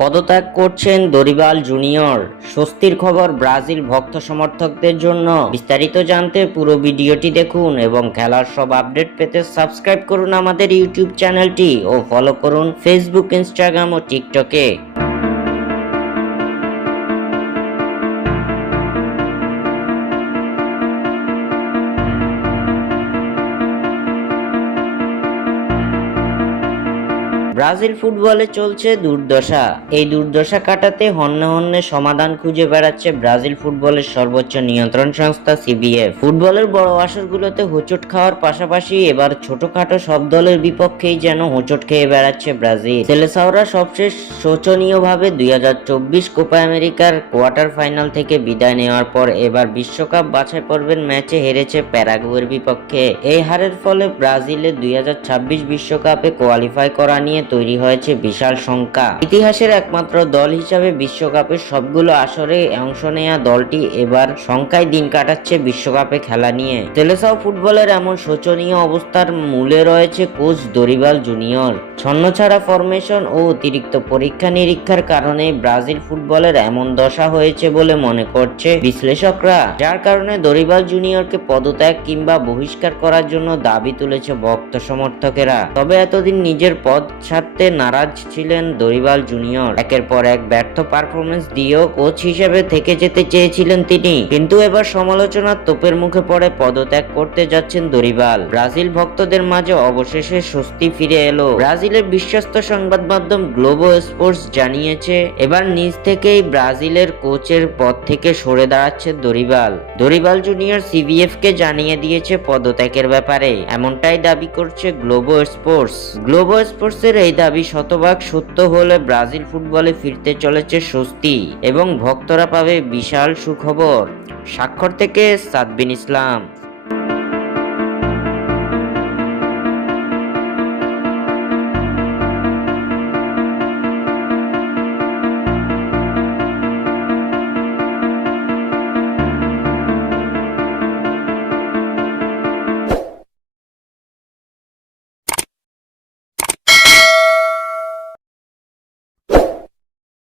পদত্যাগ করছেন Dorival junior. স্বস্তির খবর ব্রাজিল ভক্ত সমর্থকদের জন্য। বিস্তারিত জানতে পুরো ভিডিওটি দেখুন এবং খেলার সব আপডেট পেতে সাবস্ক্রাইব করুন আমাদের ইউটিউব চ্যানেলটি ও ফলো করুন ফেসবুক, ইনস্টাগ্রাম ও টিকটকে। ব্রাজিল ফুটবলে চলছে দুর্দশা। এই দুর্দশা কাটাতে হন্যে হন্যে সমাধান খুঁজে বেড়াচ্ছে ব্রাজিল ফুটবলের সর্বোচ্চ নিয়ন্ত্রণ সংস্থা সিবিএফ। ফুটবলের বড় আসরগুলোতে হোঁচট খাওয়ার পাশাপাশি এবার ছোটখাটো সব দলের বিপক্ষেই যেন হোঁচট খেয়ে বেড়াচ্ছে ব্রাজিল। সেলেসাওরা সবশেষ শোচনীয়ভাবে 2024 কোপা আমেরিকার কোয়ার্টার ফাইনাল থেকে বিদায় নেওয়ার পর এবার বিশ্বকাপ বাছাই পর্বের ম্যাচে হেরেছে প্যারাগুয়ের বিপক্ষে। এই হারের ফলে ব্রাজিলের 2026 বিশ্বকাপে কোয়ালিফাই করা নিয়ে তৈরি হয়েছে বিশাল শঙ্কা। ইতিহাসের একমাত্র দল হিসাবে বিশ্বকাপের সবগুলো আসরে অংশ নেয়া দলটি এবার শঙ্কায় দিন কাটাচ্ছে বিশ্বকাপে খেলা নিয়ে। সেলেসাও ফুটবলের এমন শোচনীয় অবস্থার মূলে রয়েছে কোচ দরিবাল জুনিয়র। ছন্নছাড়া ফরমেশন ও অতিরিক্ত পরীক্ষা নিরীক্ষার কারণে ব্রাজিল ফুটবলের এমন দশা হয়েছে বলে মনে করছে বিশ্লেষকরা, যার কারণে দরিবাল জুনিয়রকে পদত্যাগ কিংবা বহিষ্কার করার জন্য দাবি তুলেছে ভক্ত সমর্থকেরা। তবে এতদিন নিজের পদ ছাড়তে নারাজ ছিলেন দরিবাল জুনিয়র। একের পর এক ব্যর্থ পারফরমেন্স দিয়েও কোচ হিসেবে থেকে যেতে চেয়েছিলেন তিনি, কিন্তু এবার সমালোচনার তোপের মুখে পড়ে পদত্যাগ করতে যাচ্ছেন দরিবাল। ব্রাজিল ভক্তদের মাঝে অবশেষে স্বস্তি ফিরে এলো। ব্রাজিলের বিশ্বস্ত সংবাদ মাধ্যম গ্লোবো স্পোর্টস জানিয়েছে, এবার নিজ থেকেই ব্রাজিলের কোচের পদ থেকে সরে দাঁড়াচ্ছে দরিবাল। দরিবাল জুনিয়র সিবিএফ কে জানিয়ে দিয়েছে পদত্যাগের ব্যাপারে, এমনটাই দাবি করছে গ্লোবো স্পোর্টস। গ্লোবো স্পোর্টসের এই দাবি শতভাগ সত্য হলে ব্রাজিল ফুটবলে ফিরতে চলেছে স্বস্তি এবং ভক্তরা পাবে বিশাল সুখবর। স্বাক্ষর থেকে সাদবিন ইসলাম।